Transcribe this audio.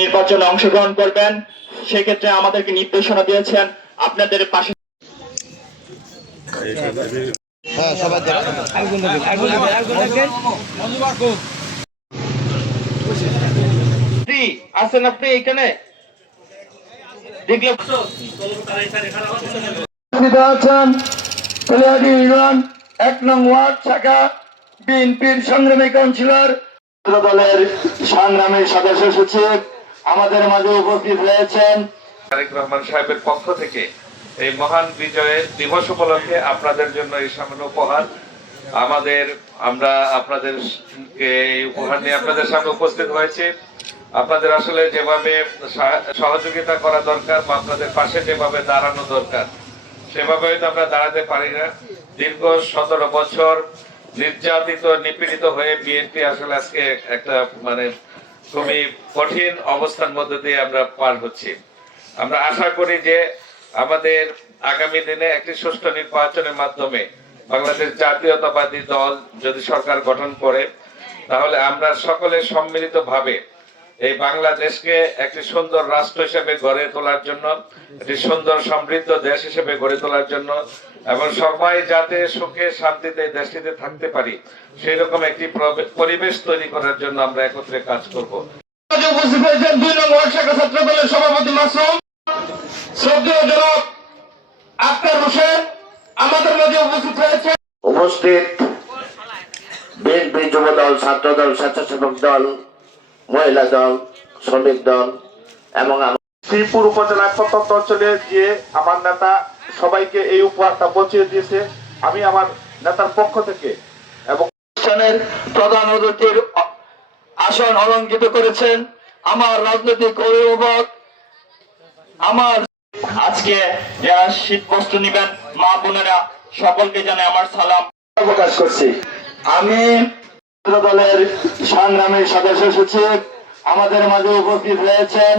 নির্বাচনে অংশগ্রহণ করবেন, সেক্ষেত্রে আমাদেরকে নির্দেশনা দিয়েছেন আপনাদের পাশে। আছেন আপনি এখানে দেখলে এক নং ওয়ার্ড শাখা বিএনপির সংগ্রামী কাউন্সিলর দলের সংগ্রামী সদস্য সচিব আমাদের মাঝে উপস্থিত হয়েছেন। তারেক রহমান সাহেবের পক্ষ থেকে এই মহান বিজয়ের দিবস উপলক্ষে আপনাদের জন্য এই সামান্য উপহার আমরা আপনাদের এই উপহার নিয়ে আপনাদের সামনে উপস্থিত হয়েছে। আপনাদের আসলে যেভাবে সহযোগিতা করা দরকার বা আপনাদের পাশে যেভাবে দাঁড়ানো দরকার সেভাবে হয়তো আমরা দাঁড়াতে পারি না। দীর্ঘ 17 বছর নির্যাতিত নিপীড়িত হয়ে বিএনপি আসলে আজকে একটা খুবই কঠিন অবস্থার মধ্যে দিয়ে আমরা পার হচ্ছি। আমরা আশা করি যে আমাদের আগামী দিনে একটি সুষ্ঠু নির্বাচনের মাধ্যমে বাংলাদেশ জাতীয়তাবাদী দল যদি সরকার গঠন করে, তাহলে আমরা সকলে সম্মিলিতভাবে এই বাংলাদেশকে একটি সুন্দর রাষ্ট্র হিসেবে গড়ে তোলার জন্য, একটি সুন্দর সমৃদ্ধ দেশ হিসেবে গড়ে তোলার জন্য এবং সবাই যাতে সুখে শান্তিতে দেশটিতে থাকতে পারি সেই রকম একটি পরিবেশ তৈরি করার জন্য আমরা একত্রে কাজ করব। উপস্থিত হয়েছেন 2 নং ওয়ার্ড শাখা ছাত্র দলের সভাপতি মাসুম, শ্রদ্ধেয় জনাব আক্তার হোসেন আমাদের মাঝে উপস্থিত হয়েছে। উপস্থিত বিএনপি যুব দল, ছাত্র দল, স্বেচ্ছাসেবক দল, মহিলা দল, শ্রমিক দল এবং শ্রীপুর উপজেলার প্রত্যন্ত অঞ্চলে যে আমার নেতা সবাইকে এই উপহারটা পৌঁছে দিয়েছে। আমি আমার নেতার পক্ষ থেকে এবং অনুষ্ঠানের প্রধান অতিথির আসন অলঙ্কৃত করেছেন আমার রাজনৈতিক অভিভাবক, আমার আজকে যারা শীত বস্ত্র নিবেন মা বোনেরা সকলকে জানাই আমার সালাম প্রকাশ করছি। আমি দলের সংগ্রামী সদস্য সচিব আমাদের মাঝে উপস্থিত হয়েছেন